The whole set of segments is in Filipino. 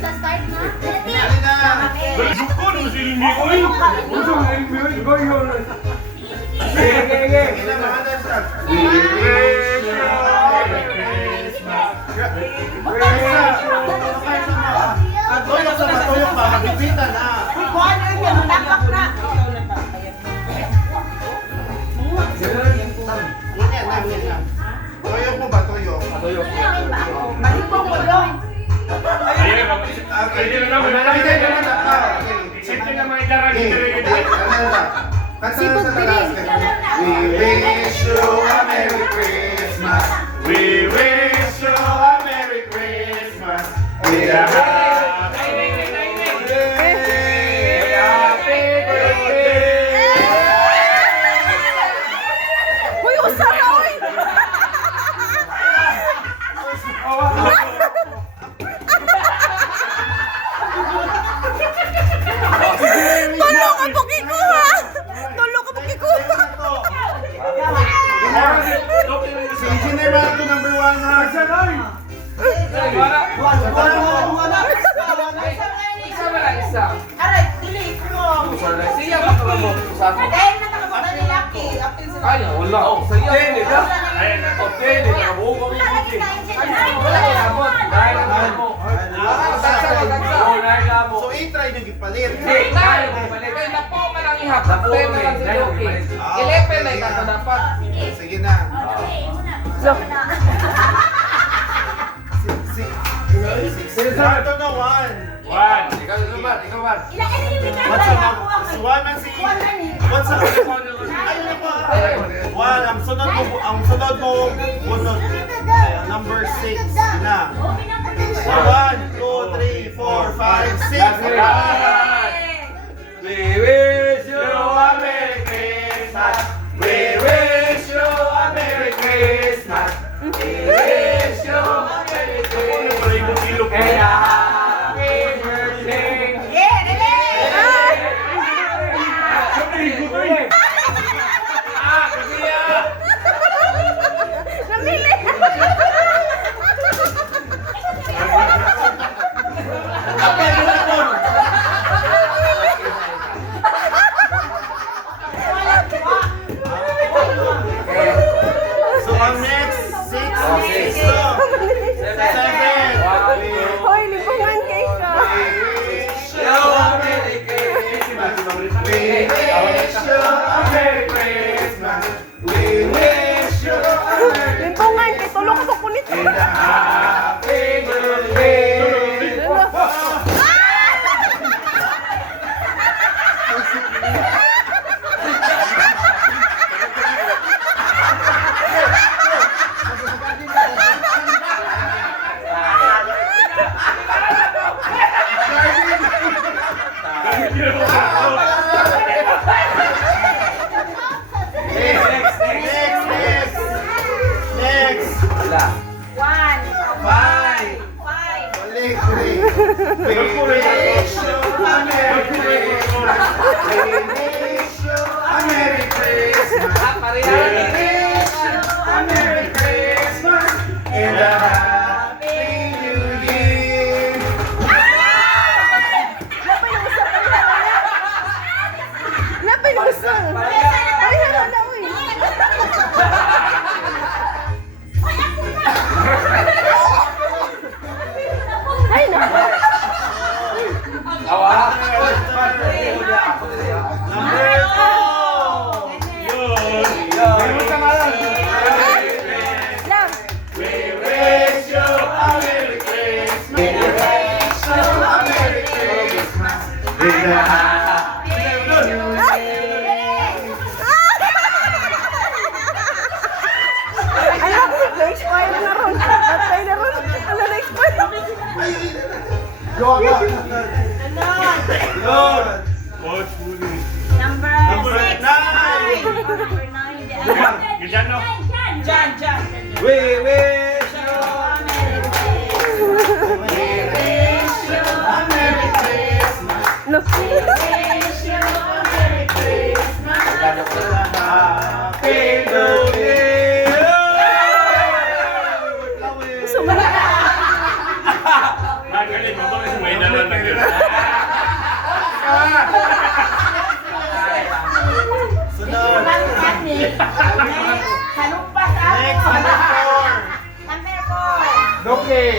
Sa start na. Dali na. Lukon mo si Mikoy. Gusto mo si Mikoy. Go yun. Sige. Sige na, mga dasal. We wish you a Merry Christmas. Tuyok sa matuyok ba? Magbibitan na. Kuhan na yun, tapak na. Ganyan na. Tuyok mo ba? Tuyok. Malipong mo doon. Ayun na naman. Siyempre na mga darang Sibog piling. We wish you a Merry Christmas. We wish you a Merry Christmas. With a happy birthday. Uy, usa ka, uy! Tulo ka po kikuha! Tulo ka po kikuha! Si Engineer Marco number 1 ha. Aray, dili ko. Siya ba ka mo? Usapo. Dahil na nakabot na laki. Apil sila. Ay, wala. Oh, saya. Okay, ka. Ayun na. Okay, nakabuo kami dito. Wala kaya mo. Dahil na mo. Oh, dahil na mo. So i-try nyo gipalit. Hindi, dahil mo balik. Kaya napo man ang ihap. Napo na lang si Loki. Ilepe na ikaw dapat. Sige na. Sarto na 1. One. Ikaw man, ikaw man. What's up? One man si What's up? Ayun na pa. One, ang sunod mo bunod. Number 6 na. 1, 2, 3, 4, 5, 6. We wish you a Merry Christmas. We wish you a Merry Christmas. We wish you a Merry Christmas. And a happy birthday. So ang next 6, 7. Hoy, lipungan kay ka. Wish you a Merry Christmas. We wish you a Merry Christmas. We wish you a Merry Lipungan kay tulo ka po kunit. and a happy birthday. Next. Wala. 5. Balik. We wish you a Merry Christmas. We wish you a Merry Christmas. We wish you a Merry Christmas and a Happy New Year. Napinusa. Ay, hala na, uy. Ay, naku. Awa. Number 2. Lang. We wish you a Merry Christmas. We wish you a Merry Christmas and a Happy New Year. Alam, na-expire na ron. Patay na ron. Ano na-expire? Yun. Watch movie. Number Number 9. Ganyan no? We wish you a Merry Christmas. Look. Happy New Year. Gusto mo na. Magaling, mabangis mo naman lang yun. Sunod. Next, number 4. Okay.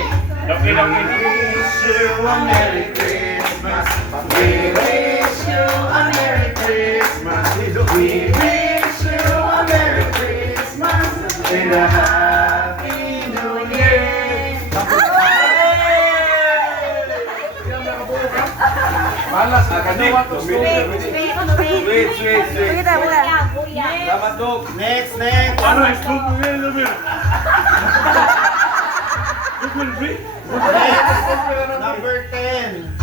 Okay lang yun. Wish you a Merry Christmas. We wish you a Merry Christmas. We wish you a Merry Christmas and a Happy New Year. Malas, nakagawa to. Wait, Salamat, Dok. Next. Ano, explode mo yun, Lumir? Lumir, Number 10.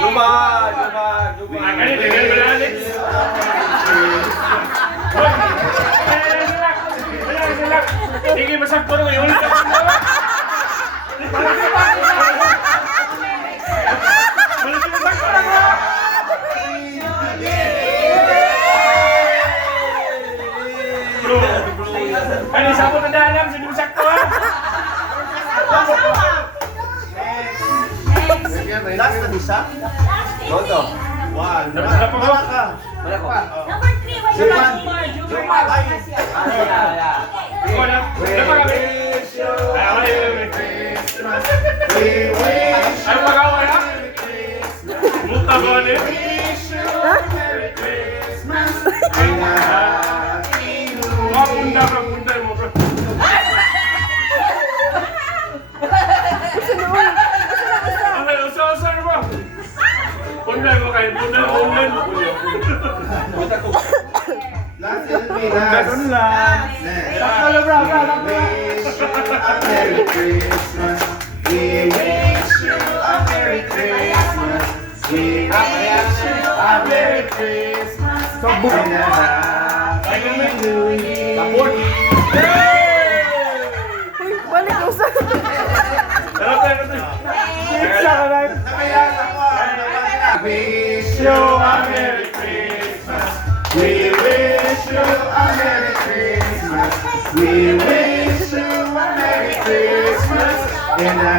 Duman. Ah, ganito, ganito, Alex. Relax. Sige, masakto na ngayon. Ano, sabot ang dalam, sige masakto ha. Last na isa? Toto. 1. Dapat mo. Wala ko. Wala. Dapat kami. Wish you Ay, wala yun. Christmas. We wish Ano mag-away ha? Multa ko ano yun? wish you a Merry Christmas and a Happy New Mga punda mo bro. Okay, usa na ba? Punda mo kayo, punda. Last and last. We wish you a Merry Christmas. We wish you a Merry Christmas and a Happy New Year. Balik ko sa... Wish you a Merry Christmas. We wish you a Merry Christmas. We wish you a Merry Christmas and a